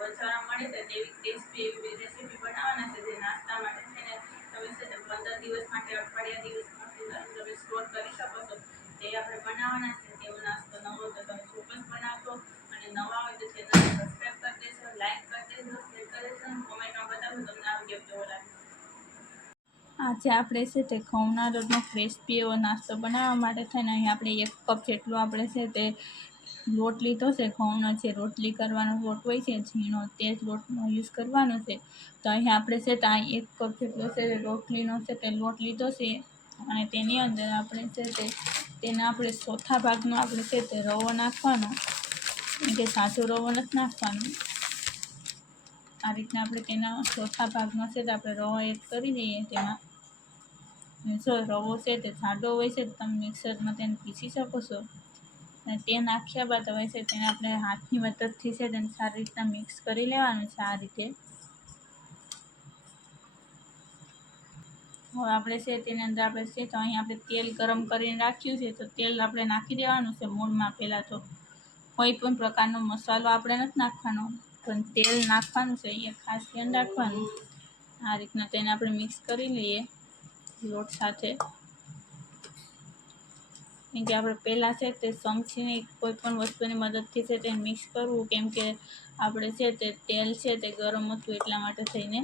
બજારમાં મળે છે તેવી ટેસ્ટી એવી રેસીપી બનાવવાના છે, જે નાસ્તા માટે થઈને તમે છે તે 15 દિવસ માટે, અઠવાડિયા દિવસ માટે તમે સ્ટોર કરી શકો છો. તે આપણે બનાવવાના છે. તેવો નાસ્તો નવો તો તમે ચોક્કસ બનાવજો, અને નવા હોય તો ચેનલને સબસ્ક્રાઈબ કરી દેજો, લાઈક કરી દેજો, શેર કરી દેજો, કોમેન્ટમાં બતાવજો તમને આ વિડીયો કેવો લાગે. આજે આપણે છે તે ઘઉંના લોટનો ક્રિસ્પી એવો નાસ્તો બનાવવા માટે થઈને અહીં આપણે 1 કપ જેટલો આપણે છે તે લોટ લીધો છે. ઘઉંનો જે રોટલી કરવાનો લોટ હોય છે ઝીણો, તે જ લોટનો યુઝ કરવાનો છે. તો અહીં આપણે છે તો 1 કપ જેટલો છે રોટલીનો છે તે લોટ લીધો છે, અને તેની અંદર આપણે છે તેના આપણે ચોથા ભાગનો આપણે છે તે રવો નાખવાનો, કે સાચો રવો નથી નાખવાનો. આ રીતના આપણે તેના ચોથા ભાગનો છે તો આપણે રવો એડ કરી દઈએ તેમાં. જો રવો છે તે જાડો હોય છે તો તમે મિક્સરમાં તેને પીસી શકો છો. અને તે નાખ્યા બાદ હવે છે તેને આપણે હાથની મદદથી છે તેને સારી રીતના મિક્સ કરી લેવાનું છે. આ રીતે હવે આપણે છે તેની અંદર આપણે છે તો અહીં આપણે તેલ ગરમ કરીને રાખ્યું છે, તો તેલ આપણે નાખી દેવાનું છે મૂળમાં. પહેલાં તો કોઈ પણ પ્રકારનો મસાલો આપણે નથી નાખવાનો, પણ તેલ નાખવાનું છે, એ ખાસ ધ્યાન રાખવાનું. આ રીતના તેને આપણે મિક્સ કરી લઈએ લોટ સાથે. કેમ કે આપણે પહેલાં છે તે ચમચીની કોઈ પણ વસ્તુની મદદથી છે તે મિક્સ કરવું, કેમ કે આપણે છે તે તેલ છે તે ગરમ હતું એટલા માટે થઈને.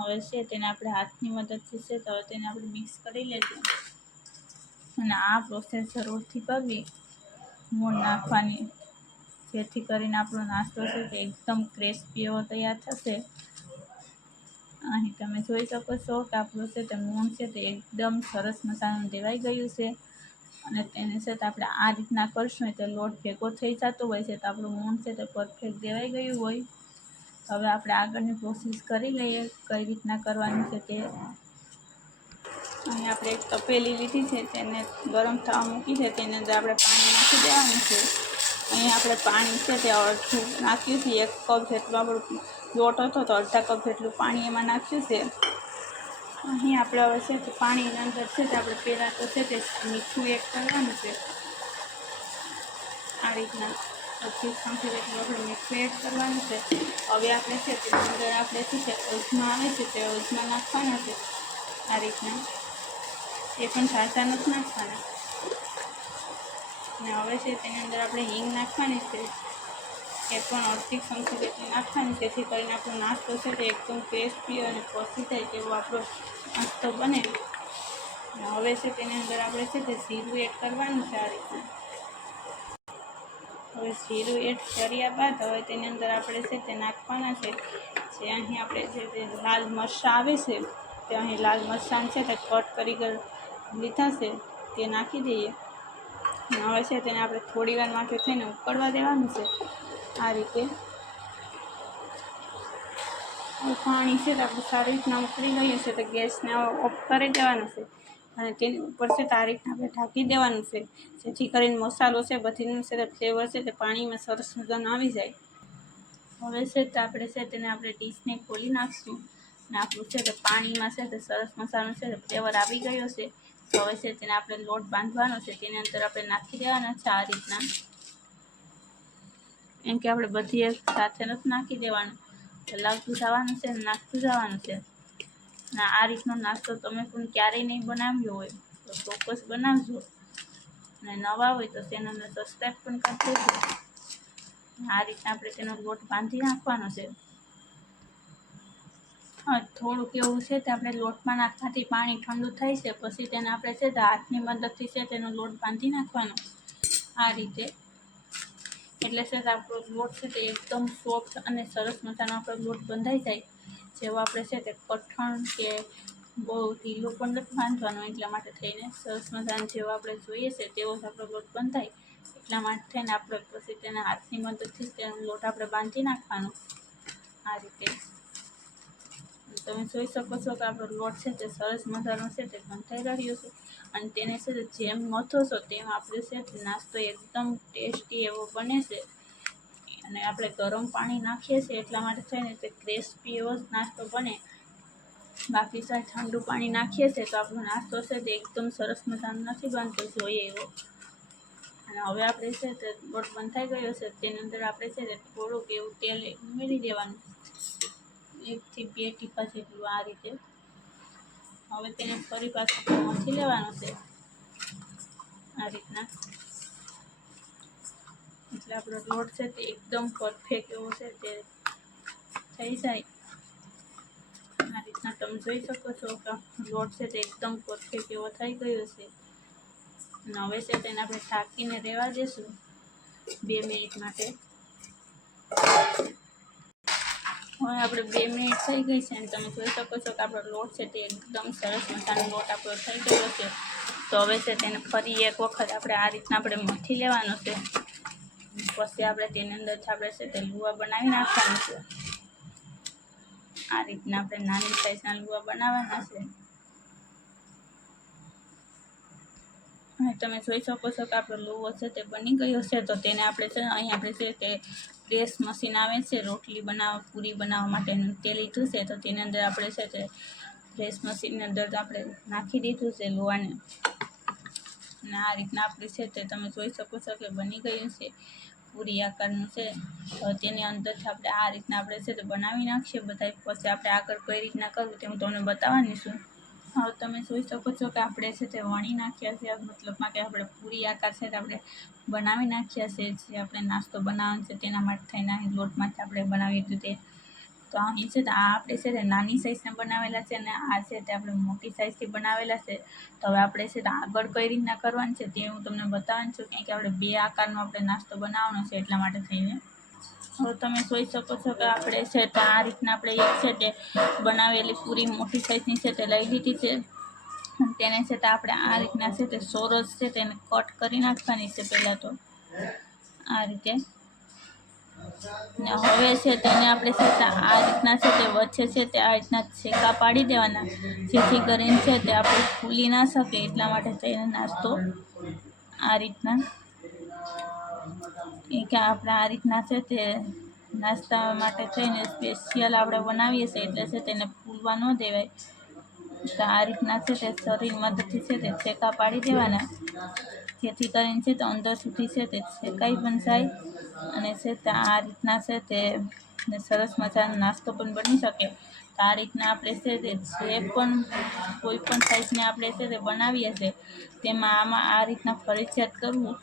હવે છે તેને આપણે હાથની મદદથી છે તો હવે તેને આપણે મિક્સ કરી લેશું. અને આ પ્રોસેસ જરૂરથી કરવી, મૂળ નાખવાની, જેથી કરીને આપણો નાસ્તો છે તે એકદમ ક્રિસ્પી એવો તૈયાર થશે. અહીં તમે જોઈ શકો છો કે આપણું છે તે મૂળ છે તે એકદમ સરસ મસાલાનું દેવાઈ ગયું છે. અને તેને છે તો આપણે આ રીતના કરશું તો લોટ ભેગો થઈ જતો હોય છે, તો આપણું મૂળ છે તે પરફેક્ટ દેવાઈ ગયું હોય. હવે આપણે આગળની પ્રોસેસ કરી લઈએ કઈ રીતના કરવાની છે તે. અહીં આપણે એક તપેલી લીધી છે, તેને ગરમ થવા મૂકી છે, તેની અંદર આપણે પાણી નાખી દેવાનું છે. અહીં આપણે પાણી છે તે અડધું નાખ્યું છે. 1 કપ જેટલું આપણું લોટ હતો તો અડધા કપ જેટલું પાણી એમાં નાખ્યું છે. અહીં આપણે હવે છે તે પાણીની અંદર છે તે આપણે પહેલાં તો છે તે મીઠું એડ કરવાનું છે. આ રીતના 25 ચમચી જેટલું આપણે મીઠું એડ કરવાનું છે. હવે આપણે છે તેની અંદર આપણે છે તે અજમા આવે છે તે અજમા નાખવાના છે. આ રીતના એ પણ ઝાઝા નથી નાખવાના. અને હવે છે તેની અંદર આપણે હિંગ નાખવાની છે, એ પણ 30 ચમચી જેટલી નાખવાની, જેથી કરીને આપણો નાસ્તો છે તે એકદમ ક્રિસ્પી અને પસી જાય તેવો આપણો નાસ્તો બને. અને હવે છે તેની અંદર આપણે છે તે જીરું એડ કરવાનું છે. આ રીતના હવે જીરું એડ કર્યા બાદ હવે તેની અંદર આપણે છે તે નાખવાના છે જે અહીં આપણે છે તે લાલ મરચાં આવે છે, તે અહીં લાલ મરચાં છે તે કટ કરી લીધા છે, તે નાખી દઈએ. અને હવે છે તેને આપણે થોડી વાર માટે થઈને ઉકળવા દેવાનું છે. આ રીતે પાણી છે તો આપણે સારી રીતના ઉકળી ગયું છે તો ગેસને ઓફ કરી દેવાનું છે. અને તેની ઉપર છે તો આ રીતના આપણે ઢાંકી દેવાનું છે, જેથી કરીને મસાલો છે બધીનું છે તે ફ્લેવર છે તે પાણીમાં સરસ મજાનો આવી જાય. હવે છે તો આપણે છે તેને આપણે ડીશને ખોલી નાખશું, અને આપણું છે તે પાણીમાં છે તે સરસ મસાલો છે તે ફ્લેવર આવી ગયો છે. તો હવે છે તેને આપણે લોટ બાંધવાનો છે, તેની અંદર આપણે નાખી દેવાના છે આ રીતના. એમ કે આપણે બધી એક સાથે નથી નાખી દેવાનું, હલાવતું જવાનું છે, નાખતું જવાનું છે. અને આ રીતનો નાસ્તો તમે પણ ક્યારેય નહીં બનાવ્યો હોય તો ચોક્કસ બનાવજો. અને નવા હોય તો ચેનલને સબસ્ક્રાઈબ પણ કરી દેજો. આ રીતના આપણે તેનો લોટ બાંધી નાખવાનો છે. હા, થોડુંક એવું છે તે આપણે લોટમાં નાખવાથી પાણી ઠંડુ થાય છે, પછી તેને આપણે છે તે હાથની મદદથી છે તેનો લોટ બાંધી નાખવાનો આ રીતે. એટલે છે આપણો લોટ છે તે એકદમ સોફ્ટ અને સરસ મજાનો આપણો લોટ બંધાઈ જાય. જેવો આપણે છે તે કઠણ કે બહુ ઢીલો પણ નથી બાંધવાનો, એટલા માટે થઈને સરસ મજાનો જેવો આપણે જોઈએ છે તેવો જ આપણો લોટ બંધાય. એટલા માટે થઈને આપણે પછી તેના હાથની મદદથી તેનો લોટ આપણે બાંધી નાખવાનો આ રીતે. તમે જોઈ શકો છો કે આપણો લોટ છે તે સરસ મજાનો છે તે બંધાઈ રહ્યો છે. અને તેને છે તે જેમ મથો છો તેમ આપણે છે તે નાસ્તો એકદમ ટેસ્ટી એવો બને છે. અને આપણે ગરમ પાણી નાખીએ છીએ એટલા માટે થઈને તે ક્રિસ્પી એવો જ નાસ્તો બને. બાકી સાહેબ ઠંડુ પાણી નાખીએ છીએ તો આપણો નાસ્તો છે તે એકદમ સરસ મજાનો નથી બનતો જોઈએ એવો. અને હવે આપણે છે તે લોટ બંધ થઈ ગયો છે, તેની અંદર આપણે છે તે થોડુંક એવું તેલ ઉમેરી દેવાનું, 1 થી 2 ટીપા જેટલું આ રીતે. હવે તેને ફરી પાછું મથી લેવાનું છે આ રીતના, એટલે આપણો લોટ છે તે એકદમ પરફેક્ટ એવો છે તે થઈ જાય. આ રીતના તમે જોઈ શકો છો કે લોટ છે તે એકદમ પરફેક્ટ એવો થઈ ગયો છે. અને હવે છે તેને આપણે ઢાંકીને રહેવા દેશું 2 મિનિટ માટે. હવે આપણે 2 મિનિટ થઈ ગઈ છે અને તમે જોઈ શકો છો કે આપણો લોટ છે તે એકદમ સરસ મજાનો લોટ આપણો થઈ ગયો છે. તો હવે છે તેને ફરી એક વખત આપણે આ રીતના આપણે મથી લેવાનો છે. પછી આપણે તેની અંદર આપણે છે તે લુવા બનાવી નાખવાનું છે. આ રીતના આપણે નાની સાઈઝના લુવા બનાવવાના છે. હવે તમે જોઈ શકો છો કે આપણો લુવો છે તે બની ગયો છે. તો તેને આપણે છે અહીં આપણે છે તે પ્રેસ મશીન આવે છે રોટલી બનાવવા પૂરી બનાવવા માટેનું, તે લીધું છે. તો તેની અંદર આપણે છે તે પ્રેસ મશીનની અંદર આપણે નાખી દીધું છે લુવાને. અને આ રીતના આપણે છે તે તમે જોઈ શકો છો કે બની ગયું છે, પૂરી આકારનું છે. તો તેની અંદરથી આપણે આ રીતના આપણે છે તે બનાવી નાખીએ બધા. પછી આપણે આગળ કઈ રીતના કરવું તે હું તમને બતાવવાની છું. હવે તમે જોઈ શકો છો કે આપણે છે તે વણી નાખ્યા છે, મતલબમાં કે આપણે પૂરી આકાર છે તે આપણે બનાવી નાખ્યા છે. જે આપણે નાસ્તો બનાવવાનો છે તેના માટે થઈને લોટમાંથી આપણે બનાવી દીધું તે. તો અહીં છે તો આ આપણે છે તે નાની સાઈઝના બનાવેલા છે અને આ છે તે આપણે મોટી સાઈઝથી બનાવેલા છે. તો હવે આપણે છે તો આગળ કઈ રીતના કરવાનું છે તે હું તમને બતાવવાની છું, કારણ કે આપણે 2 આકારનો આપણે નાસ્તો બનાવવાનો છે એટલા માટે થઈને. હવે તમે જોઈ શકો છો કે આપણે છે તો આ રીતના આપણે એક છે તે બનાવેલી પૂરી મોટી સાઈઝની છે તે લઈ લીધી છે. તેને છે તો આપણે આ રીતના છે તે સોરસ છે તેને કટ કરી નાખવાની છે પહેલાં તો આ રીતે. ને હવે છે તેને આપણે છે તે આ રીતના છે તે વચ્ચે છે તે આ રીતના છેકા પાડી દેવાના, જેથી કરીને છે તે આપણે ફૂલી ના શકે એટલા માટે થઈને નાસ્તો આ રીતના કે આપણે આ રીતના છે તે નાસ્તા માટે થઈને સ્પેશિયલ આપણે બનાવીએ છીએ, એટલે છે તેને ફૂલવા ન દેવાય. તો આ રીતના છે તે શરીર મદદથી છે તે છેકા પાડી દેવાના, જેથી કરીને છે તો અંદર સુધી છે તે શેકાઈ પણ જાય અને છે તે આ રીતના છે તે સરસ મજાનો નાસ્તો પણ બની શકે. તો આ રીતના આપણે છે તે જે પણ કોઈ પણ સાઈઝને આપણે છે તે બનાવીએ છીએ તેમાં આમાં આ રીતના ફરજિયાત કરવું.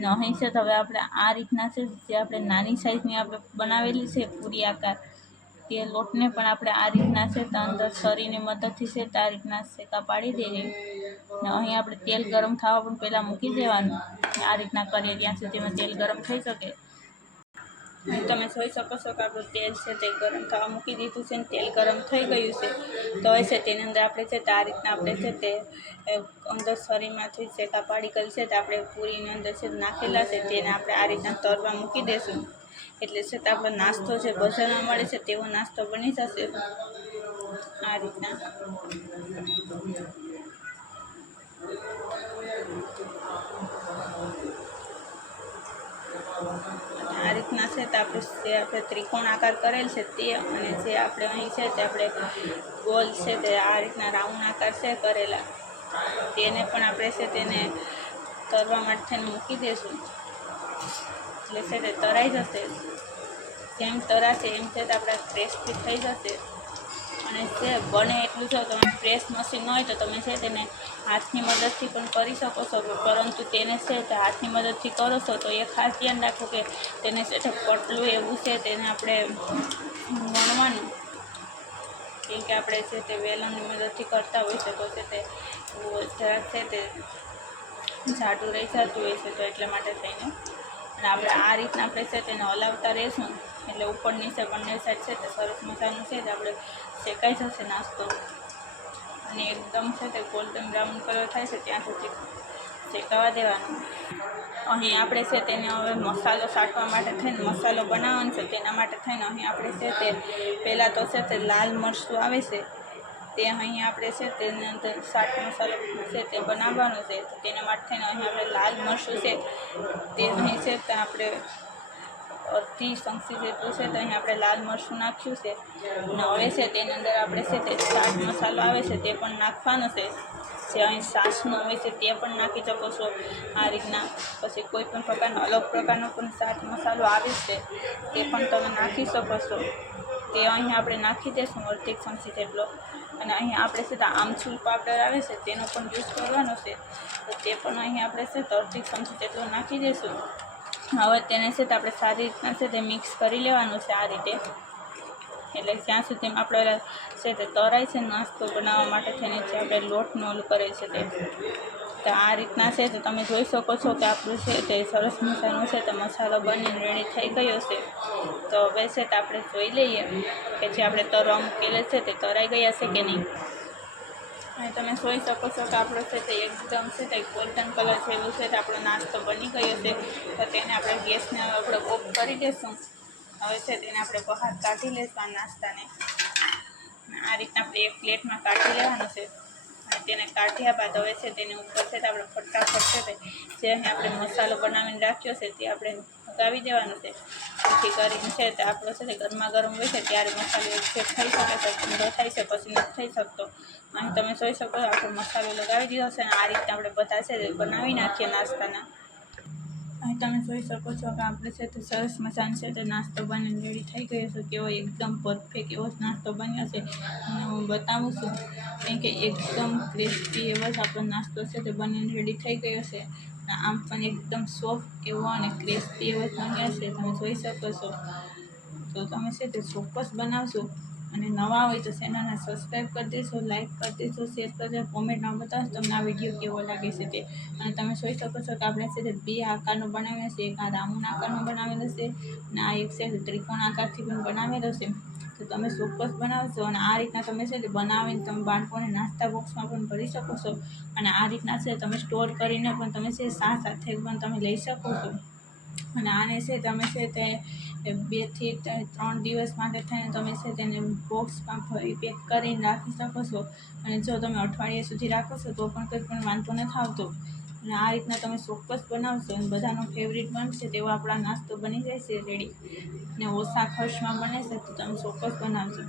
ને અહીં છે તો હવે આપણે આ રીતના છે જે આપણે નાની સાઈઝની આપણે બનાવેલી છે પૂરી આકાર, તે લોટને પણ આપણે આ રીતના છે તો અંદર છરીની મદદથી છે તો આ રીતના શેકા પાડી દઈએ. ને અહીં આપણે તેલ ગરમ થવા પણ પહેલાં મૂકી દેવાનું. આ રીતના કરીએ ત્યાં સુધીમાં તેલ ગરમ થઈ શકે. તમે જોઈ શકો છો કે આપણું તેલ છે તે ગરમ થવા મૂકી દીધું છે અને તેલ ગરમ થઈ ગયું છે. તો હવે છે તેની અંદર આપણે છે તે આ રીતના આપણે છે તે અંદર શરીરમાંથી શેકા પાડી કરી છે તે આપણે પૂરીની અંદર છે નાખેલા છે તેને આપણે આ રીતના તળવા મૂકી દઈશું. એટલે છે તો આપણો નાસ્તો જે બજારમાં મળે છે તેવો નાસ્તો બની જશે આ રીતના. આ રીતના છે તો આપણે ત્રિકોણ આકાર કરેલ છે તે, અને જે આપણે અહીં છે તે આપણે ગોલ છે તે આ રીતના રાઉન્ડ આકાર છે કરેલા, તેને પણ આપણે છે તેને તળવા માટે મૂકી દઈશું. એટલે છે તે તળાઈ જશે. જેમ તળાશે એમ છે તો આપણે ક્રિસ્પી થઈ જશે. અને જે બને એટલું જો તમે પ્રેસ મશીન હોય તો તમે છે તેને હાથની મદદથી પણ કરી શકો છો, પરંતુ તેને છે તે હાથની મદદથી કરો છો તો એ ખાસ ધ્યાન રાખો કે તેને છે તે પટલું એવું છે તેને આપણે વણવાનું, કેમ કે આપણે છે તે વેલણની મદદથી કરતા હોય છે તો છે તે જરાક છે તે જાડું રહી જતું હોય છે. તો એટલા માટે થઈને અને આપણે આ રીતના આપણે છે તેને હલાવતા રહીશું એટલે ઉપર નીચે બંને સાઈડ છે તે સરસ મજાનું છે તે આપણે શેકાઈ જશે નાસ્તો. અને એકદમ છે તે ગોલ્ડન બ્રાઉન કલર થાય છે ત્યાં સુધી શેકાવા દેવાનું. અહીં આપણે છે તેને હવે મસાલો સાટવા માટે થઈને મસાલો બનાવવાનો છે, તેના માટે થઈને અહીં આપણે છે તે પહેલાં તો છે તે લાલ મરચું આવે છે તે અહીં આપણે છે તેની અંદર ચાટ મસાલો છે તે બનાવવાનો છે. તેના માટે થઈને અહીં આપણે લાલ મરચું છે તે અહીં છે તે આપણે અડધી ચમચી જેટલું છે તો અહીં આપણે લાલ મરચું નાખ્યું છે. અને હવે છે તેની અંદર આપણે છે તે ચાટ મસાલો આવે છે તે પણ નાખવાનો છે. જે અહીં છાશનો હોય છે તે પણ નાખી શકો છો આ રીતના. પછી કોઈ પણ પ્રકારનો અલગ પ્રકારનો પણ ચાટ મસાલો આવે છે તે પણ તમે નાખી શકો છો. તે અહીં આપણે નાખી દઈશું અડધી ચમચી જેટલો. અને અહીં આપણે છે તો આમચૂર પાવડર આવે છે તેનો પણ યુઝ કરવાનો છે, તો તે પણ અહીં આપણે છે તો અડધી ચમચી જેટલો નાખી દઈશું. હવે તેને છે તો આપણે સારી રીતના છે તે મિક્સ કરી લેવાનું છે આ રીતે. એટલે જ્યાં સુધી આપણે છે તે તરાય છે નાસ્તો બનાવવા માટે થઈને જે આપણે લોટનું ઓલું કરે છે તે. તો આ રીતના છે તો તમે જોઈ શકો છો કે આપણું છે તે સરસ મજાનો છે તો મસાલો બનીને રેડી થઈ ગયો છે. તો હવે છે તો આપણે જોઈ લઈએ કે જે આપણે તરવા મૂકેલા છે તે તરાઈ ગયા છે કે નહીં. અને તમે જોઈ શકો છો કે આપણો છે તે એકદમ છે તે ગોલ્ડન કલર જેવું છે તો આપણો નાસ્તો બની ગયો છે. તો તેને આપણે ગેસને આપણે ઓફ કરી દઈશું. હવે છે તેને આપણે બહાર કાઢી લઈશું આ નાસ્તાને. આ રીતના આપણે એક પ્લેટમાં કાઢી લેવાનું છે. અને તેને કાઢ્યા બાદ હવે છે તેની ઉપર છે તો આપણે ફટાફટ છે તે જે અહીં આપણે મસાલો બનાવીને રાખ્યો છે તે આપણે લગાવી દેવાનો છે. જેથી કરીને છે તે આપણો છે તે ગરમા ગરમ હોય છે ત્યારે મસાલો એકસેટ થઈ શકે છે, ઠંડો થાય છે પછી નથી થઈ શકતો. અહીં તમે જોઈ શકો છો આપણે મસાલો લગાવી દીધો છે. અને આ રીતે આપણે બધા છે તે બનાવી નાખીએ નાસ્તાના. અહીં તમે જોઈ શકો છો કે આપણે છે તે સરસ મજાનો છે તે નાસ્તો બનીને રેડી થઈ ગયો છે. કેવો એકદમ પરફેક્ટ એવો જ નાસ્તો બન્યો છે. અને હું બતાવું છું કેમ કે એકદમ ક્રિસ્પી એવો જ આપણો નાસ્તો છે તે બનીને રેડી થઈ ગયો છે. આમ પણ એકદમ સોફ્ટ એવો અને ક્રિસ્પી એવો જ બન્યો છે, તમે જોઈ શકો છો. તો તમે છે તે ચોક્કસ બનાવશો. અને નવા હોય તો ચેનલને સબસ્ક્રાઈબ કરી દેજો, લાઇક કરી દેજો, શેર કરજો, કોમેન્ટમાં બતાવજો તમને આ વિડીયો કેવો લાગે છે તે. અને તમે જોઈ શકો છો કે આપણે છે તે 2 આકારનો બનાવેલો છે. એક આ રાઉન્ડ આકારનો બનાવેલો છે અને આ એક છે તે ત્રિકોણ આકારથી પણ બનાવેલો છે. તો તમે ચોક્કસ બનાવશો. અને આ રીતના તમે છે તે બનાવીને તમે બાળકોને નાસ્તા બોક્સમાં પણ ભરી શકો છો. અને આ રીતના છે તમે સ્ટોર કરીને પણ તમે છે સાથે પણ તમે લઈ શકો છો. અને આને છે તમે છે તે 2 થી 3 દિવસ માટે થઈને તમે છે તેને બોક્સમાં ભરી પેક કરીને રાખી શકો છો. અને જો તમે અઠવાડિયા સુધી રાખો છો તો પણ કંઈ પણ વાંધો નથી આવતો. અને આ રીતના તમે ચોક્કસ બનાવશો અને બધાનો ફેવરિટ બનશે તેવો આપણા નાસ્તો બની જાય છે રેડી. અને ઓછા ખર્ચમાં બને છે તો તમે ચોક્કસ બનાવજો.